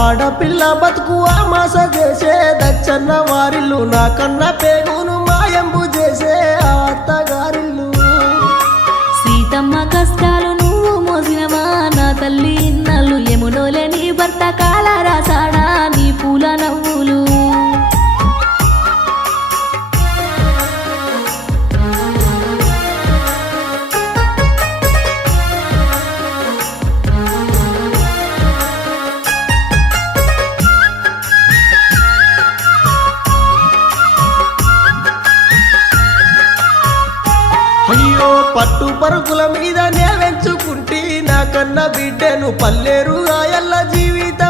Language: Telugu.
ఆడపిల్ల బతుకు ఆమాస చేసే దచ్చన్న వారిల్లు నాకన్న పేగును మాయంబు చేసే ఆ అత్తగారిల్లు సీతమ్మ కష్టాలు నువ్వు మోసినవా నా తల్లి ఇన్నాళ్ళు యమునోలే నీ భర్త కాల రాసాడా నీ పూల నవ్వులు అయ్యో పట్టు పరుగుల మీద నే వెంచుకుంటే నాకన్న బిడ్డను పల్లేరు ఆయల్ల జీవిత